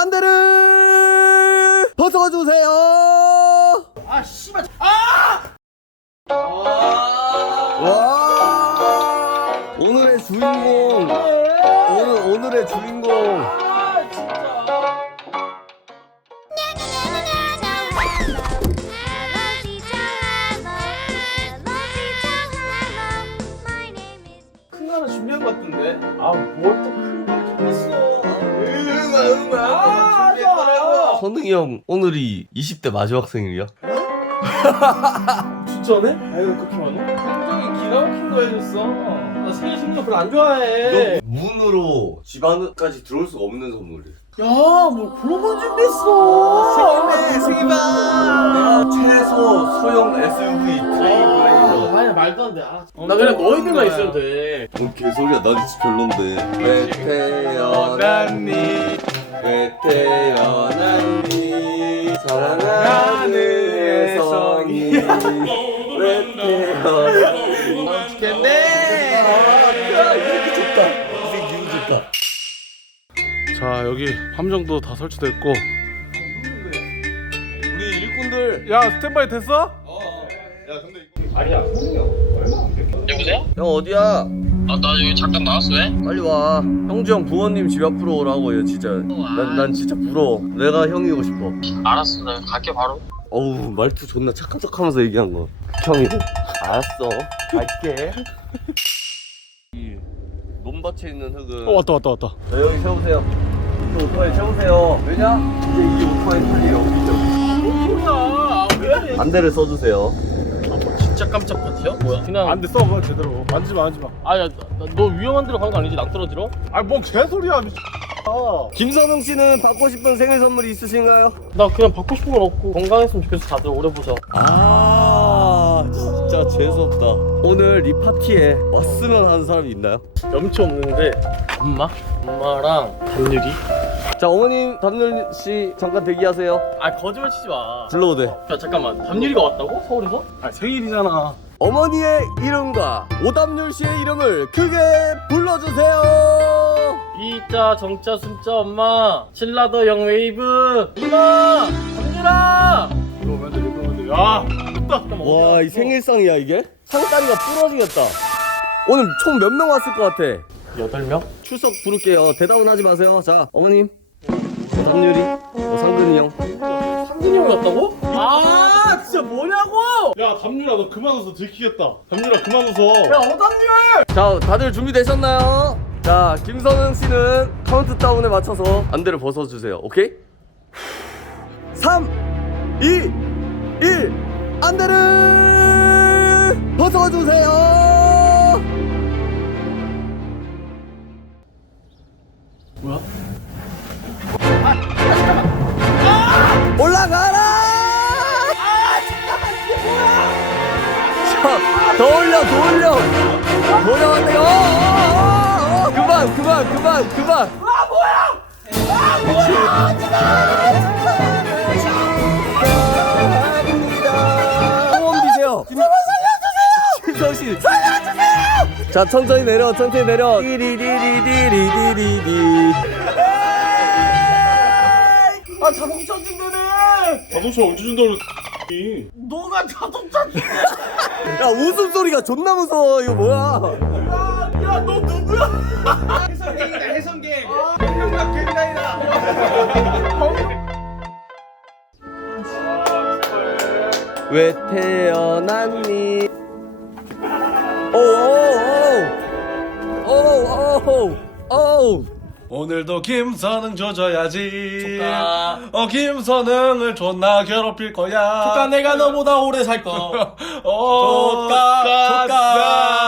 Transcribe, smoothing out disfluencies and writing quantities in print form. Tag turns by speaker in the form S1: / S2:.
S1: 안대를 벗어주세요.
S2: 아 씨발. 아!
S1: 와 오늘의 주인공 오늘의 주인공
S2: 아 진짜. 큰 거 하나 준비한 것 같은데. 아뭘또큰걸 준비했어. 아 좋아.
S1: 선웅이 형 오늘이 20대 마지막 생일이야?
S2: 진짜네? 아이고 그렇게 많아? 굉장히 기가 막힌 거 해줬어. 나 생일 선물 별로 안 좋아해.
S1: 문으로 집 안까지 들어올 수가 없는 선물이야.
S2: 야, 뭐 그런 걸 준비했어.
S1: 생일 봐. 최소 소형 SUV 트레일블레이저.
S2: 아니 말도 안 돼. 나 그냥 너희들만 있으면 돼.
S1: 뭔 개소리야. 난 진짜 별론데. 왜 태어났니? 왜 태어났니? 사랑하는 혜성이 왜 태어났니?
S2: 죽겠네.
S1: 야 이렇게 좋다. 이제 기분 좋다.
S3: 자 여기 함정도 다 설치됐고
S1: 우리 일꾼들
S3: 야 스탠바이 됐어?
S4: 여보세요?
S1: 형 어디야?
S4: 아, 나 여기 잠깐 나왔어. 왜?
S1: 빨리 와. 형주 형 부모님 집 앞으로 오라고. 얘 진짜 난 진짜 부러워. 내가 형이고 싶어.
S4: 알았어, 나 갈게 바로.
S1: 어우 말투 존나 착한 척하면서 얘기한 거. 형이 알았어 갈게. 이 논밭에 있는 흙은
S3: 왔다
S1: 자, 여기 세우세요. 이제 오토바이 세우세요. 왜냐? 이제 이 오토바이 탈 일이 없기 때문에.
S2: 뭐야? 왜?
S1: 안대를 써주세요.
S2: 진짜 깜짝 파티야? 뭐야? 그냥
S3: 안돼 써봐 제대로 만지마
S2: 아야 너 위험한 데로 가는 거 아니지? 낭떠러지러?
S3: 아뭔 개소리야
S1: 김선웅 씨는 받고 싶은 생일 선물이 있으신가요?
S2: 나 그냥 받고 싶은 건 없고 건강했으면 좋겠어. 다들 오래 보자.
S1: 아 진짜 재수없다. 오늘 이 파티에 왔으면 하는 사람이 있나요?
S2: 염치 없는데 엄마랑 단유리.
S1: 자 어머님 담늘 씨 잠깐 대기하세요.
S2: 아 거짓말 치지 마.
S1: 불러도 돼.
S2: 야 잠깐만 단유리가 왔다고? 서울에서?
S3: 아 생일이잖아
S1: 어머니의 이름과 오담률 씨의 이름을 크게 불러주세요.
S2: 이자 정자 순자 엄마 신라더 영 웨이브 엄마 단유라.
S3: 이거면 돼 야 됐다
S1: 와 이 생일상이야 이게? 상다리가 부러지겠다. 오늘 총 몇 명 왔을 것 같아?
S2: 8명?
S1: 출석 부를게요. 대답은 하지 마세요. 자 어머님 오담률이 상근이 형.
S2: 상근이 형이 왔다고? 아 진짜 뭐냐고!
S3: 야 담유라 너 그만 웃어 들키겠다 담유라 그만 웃어
S2: 야 어담률!
S1: 자 다들 준비되셨나요? 자 김선웅 씨는 카운트다운에 맞춰서 안대를 벗어주세요. 오케이? 3 2 1 안대를 벗어주세요.
S2: 뭐야?
S1: 올라가라. 자, 더 올려 올려왔네요. 그만. 소원 비세요. 살려주세요. 자 천천히 내려. 디리디리디리디리디.
S2: 아 자동차 준다네!
S3: 자동차 언제 준다고
S2: 너가 자동차 준다!
S1: 야 웃음소리가 존나 무서워. 이거 뭐야?
S2: 야너 누구야?
S4: 해성갱이다, 해성갱.
S2: 갱년갑 갱다이다!
S1: 왜 태어났니? 오오오오오오오.
S3: 오늘도 김선웅 조져야지
S2: 조카.
S3: 김선웅을 존나 괴롭힐 거야
S2: 조카 내가 너보다 오래 살 거.
S3: 조카